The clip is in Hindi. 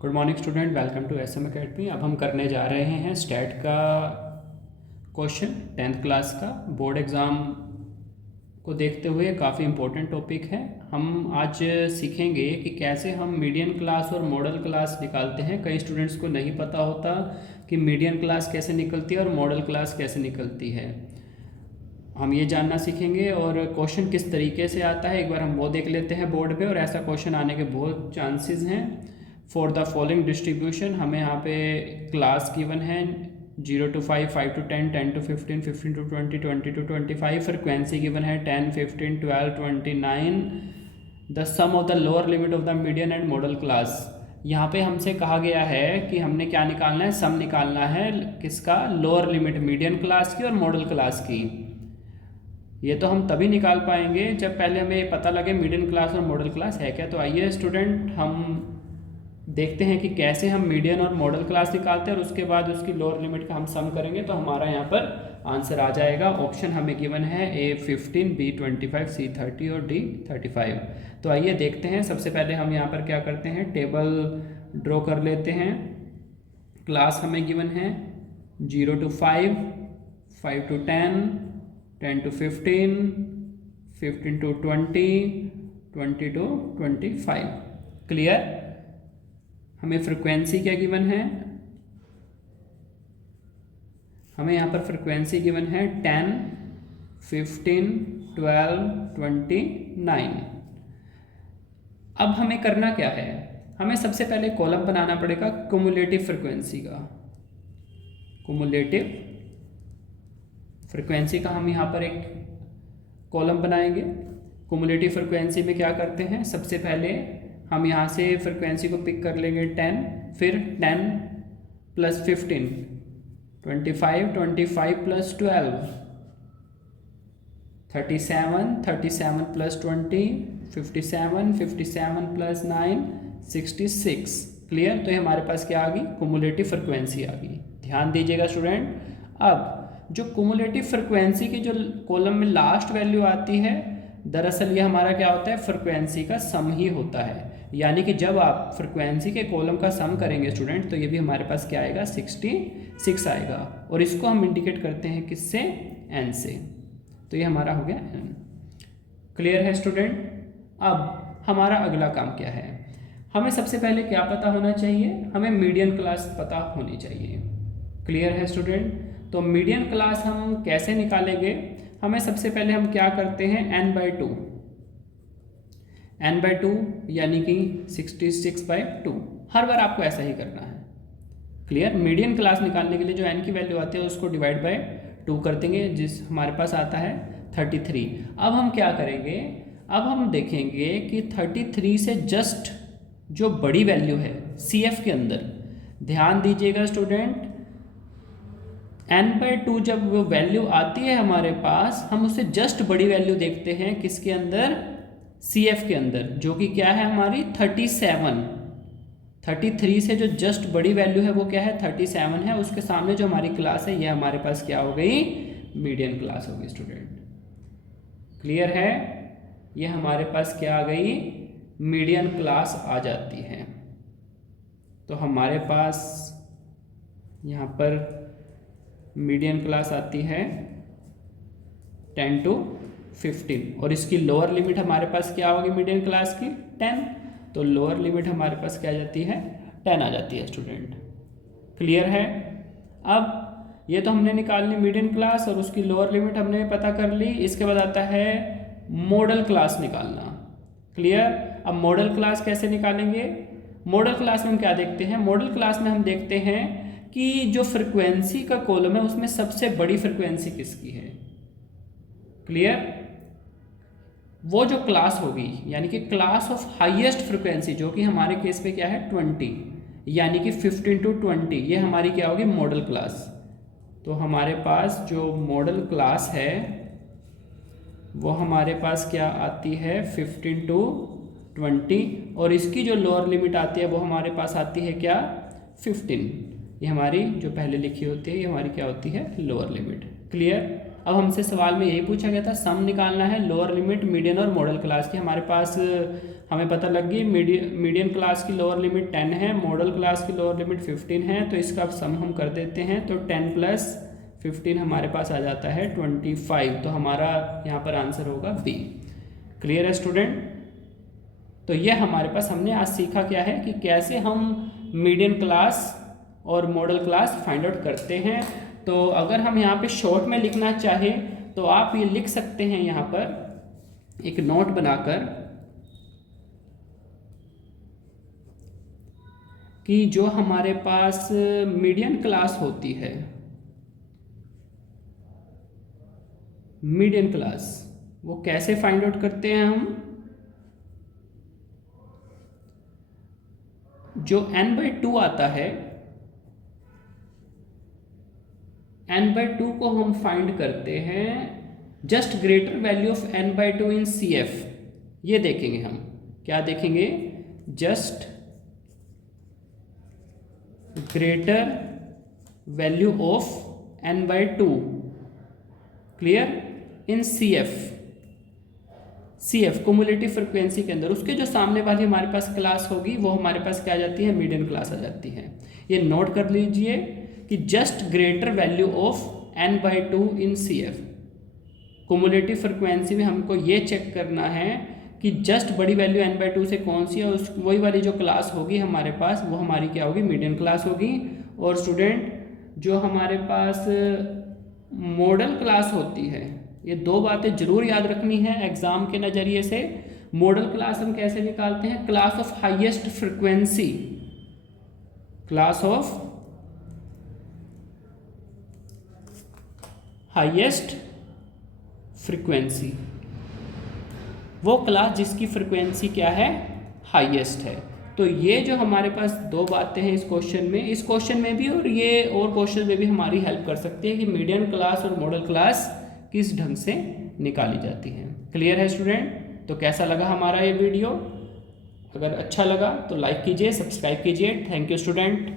Good morning student, welcome to SM academy. अब हम करने जा रहे हैं स्टैट का क्वेश्चन 10th क्लास का बोर्ड एग्ज़ाम को देखते हुए काफ़ी इम्पोर्टेंट टॉपिक है। हम आज सीखेंगे कि कैसे हम मीडियन क्लास और मॉडल क्लास निकालते हैं। कई स्टूडेंट्स को नहीं पता होता कि मीडियन क्लास कैसे निकलती है और मॉडल क्लास कैसे निकलती है। हम ये जानना सीखेंगे और क्वेश्चन किस तरीके से आता है एक बार हम वो देख लेते हैं बोर्ड पे। और ऐसा क्वेश्चन आने के बहुत चांसेस हैं। फॉर द फॉलोइंग डिस्ट्रीब्यूशन हमें यहाँ पे क्लास गिवन है 0 to 5, 5 to 10, 10 to 15, 15 to 20, 20 to 25। Frequency given है 10, 15, 12, 29। The sum of the lower limit of the median and modal class. यहाँ पे हमसे कहा गया है कि हमने क्या निकालना है, सम निकालना है किसका, लोअर लिमिट मीडियन क्लास की और मॉडल क्लास की। ये तो हम तभी निकाल पाएंगे जब पहले हमें पता लगे मीडियन क्लास और मॉडल क्लास है क्या। तो आइए स्टूडेंट हम देखते हैं कि कैसे हम मीडियन और मॉडल क्लास निकालते हैं और उसके बाद उसकी लोअर लिमिट का हम सम करेंगे तो हमारा यहाँ पर आंसर आ जाएगा। ऑप्शन हमें गिवन है A15, B25, C30 और D35। तो आइए देखते हैं। सबसे पहले हम यहाँ पर क्या करते हैं, टेबल ड्रॉ कर लेते हैं। क्लास हमें गिवन है 0 to 5, 5 to 10, 10 to 15, 15 to 20, 20 to 25। Clear. हमें फ्रिक्वेंसी क्या गिवन है, हमें यहाँ पर फ्रिक्वेंसी गिवन है 10, 15, 12, 29। अब हमें करना क्या है, हमें सबसे पहले कॉलम बनाना पड़ेगा क्युमुलेटिव फ्रिक्वेंसी का। क्युमुलेटिव फ्रिक्वेंसी का हम यहाँ पर एक कॉलम बनाएंगे। क्युमुलेटिव फ्रिक्वेंसी में क्या करते हैं, सबसे पहले हम यहाँ से फ्रिक्वेंसी को पिक कर लेंगे 10, फिर 10 plus 15, 25, 25 plus 12, 37, 37 plus 20, 57, 57 plus 9, 66। Clear. तो ये हमारे पास क्या आ गई, क्युमुलेटिव फ्रिक्वेंसी आ गई। ध्यान दीजिएगा स्टूडेंट। अब जो क्युमुलेटिव फ्रिक्वेंसी की जो कॉलम में लास्ट वैल्यू आती है, दरअसल ये हमारा क्या होता है, फ्रिक्वेंसी का सम ही होता है। यानी कि जब आप फ्रिक्वेंसी के कॉलम का सम करेंगे स्टूडेंट तो ये भी हमारे पास क्या आएगा, 66 आएगा। और इसको हम इंडिकेट करते हैं किससे, n से। तो ये हमारा हो गया n। क्लियर है स्टूडेंट। अब हमारा अगला काम क्या है, हमें सबसे पहले क्या पता होना चाहिए, हमें मीडियन क्लास पता होनी चाहिए। क्लियर है स्टूडेंट। तो मीडियन क्लास हम कैसे निकालेंगे, हमें सबसे पहले हम क्या करते हैं, n/2, n/2 यानी कि 66/2। हर बार आपको ऐसा ही करना है। क्लियर। मीडियन क्लास निकालने के लिए जो n की वैल्यू आती है उसको डिवाइड बाय 2 कर देंगे, जिस हमारे पास आता है 33। अब हम क्या करेंगे, अब हम देखेंगे कि 33 से जस्ट जो बड़ी वैल्यू है CF के अंदर, ध्यान दीजिएगा स्टूडेंट, n/2 जब वो वैल्यू आती है हमारे पास, हम उससे जस्ट बड़ी वैल्यू देखते हैं किसके अंदर, CF के अंदर, जो कि क्या है हमारी 37। 33 से जो जस्ट बड़ी वैल्यू है वो क्या है, 37 है। उसके सामने जो हमारी क्लास है ये हमारे पास क्या हो गई, मीडियन क्लास हो गई स्टूडेंट। क्लियर है। ये हमारे पास क्या आ गई, मीडियन क्लास आ जाती है। तो हमारे पास यहाँ पर मीडियन क्लास आती है 10 to 15 और इसकी लोअर लिमिट हमारे पास क्या होगी मीडियन क्लास की, 10। तो लोअर लिमिट हमारे पास क्या आ जाती है, 10 आ जाती है स्टूडेंट। क्लियर है। अब ये तो हमने निकालनी मीडियन क्लास और उसकी लोअर लिमिट हमने पता कर ली। इसके बाद आता है मॉडल क्लास निकालना। क्लियर। अब मॉडल क्लास कैसे निकालेंगे, मॉडल क्लास में हम क्या देखते हैं, मॉडल क्लास में हम देखते हैं कि जो फ्रिक्वेंसी का कॉलम है उसमें सबसे बड़ी फ्रिक्वेंसी किसकी है। क्लियर। वो जो क्लास होगी यानी कि क्लास ऑफ हाईएस्ट फ्रिक्वेंसी, जो कि हमारे केस पे क्या है 20, यानी कि 15 to 20, ये हमारी क्या होगी, मॉडल क्लास। तो हमारे पास जो मॉडल क्लास है वो हमारे पास क्या आती है 15 to 20 और इसकी जो लोअर लिमिट आती है वो हमारे पास आती है क्या, 15। ये हमारी जो पहले लिखी होती है ये हमारी क्या होती है, लोअर लिमिट। क्लियर। अब हमसे सवाल में यही पूछा गया था, सम निकालना है लोअर लिमिट मीडियन और मॉडल क्लास की। हमारे पास हमें पता लग गई मीडियन क्लास की लोअर लिमिट 10 है, मॉडल क्लास की लोअर लिमिट 15 है, तो इसका सम हम कर देते हैं। तो 10 प्लस 15 हमारे पास आ जाता है 25। तो हमारा यहाँ पर आंसर होगा बी। क्लियर है स्टूडेंट? तो ये हमारे पास हमने आज सीखा क्या है कि कैसे हम मीडियन क्लास और मॉडल क्लास फाइंड आउट करते हैं। तो अगर हम यहाँ पे शॉर्ट में लिखना चाहें तो आप ये लिख सकते हैं यहाँ पर एक नोट बनाकर कि जो हमारे पास मीडियन क्लास होती है, मीडियन क्लास, वो कैसे फाइंड आउट करते हैं हम? जो n/2 आता है, n/2 को हम फाइंड करते हैं just greater value of n/2 in CF। ये देखेंगे हम, क्या देखेंगे? Just greater value of n/2, clear, in CF cumulative frequency के अंदर उसके जो सामने वाली हमारे पास क्लास होगी वो हमारे पास क्या आ जाती है? मीडियन क्लास आ जाती है। ये नोट कर लीजिए कि just greater value of n/2 in CF। Cumulative frequency में हमको ये चेक करना है कि जस्ट बड़ी वैल्यू n/2 से कौन सी है, उस वही वाली जो क्लास होगी हमारे पास वो हमारी क्या होगी? मीडियन क्लास होगी। और स्टूडेंट जो हमारे पास मॉडल क्लास होती है, ये दो बातें जरूर याद रखनी है एग्जाम के नज़रिए से। मॉडल क्लास हम कैसे निकालते हैं? Class of highest frequency, class of highest frequency, वो क्लास जिसकी फ्रीक्वेंसी क्या है? हाईएस्ट है। तो ये जो हमारे पास दो बातें हैं इस क्वेश्चन में भी और ये और क्वेश्चन में भी हमारी हेल्प कर सकती है कि मीडियन क्लास और मॉडल क्लास किस ढंग से निकाली जाती है। क्लियर है स्टूडेंट? तो कैसा लगा हमारा ये वीडियो? अगर अच्छा लगा तो लाइक कीजिए, सब्सक्राइब कीजिए। Thank you student.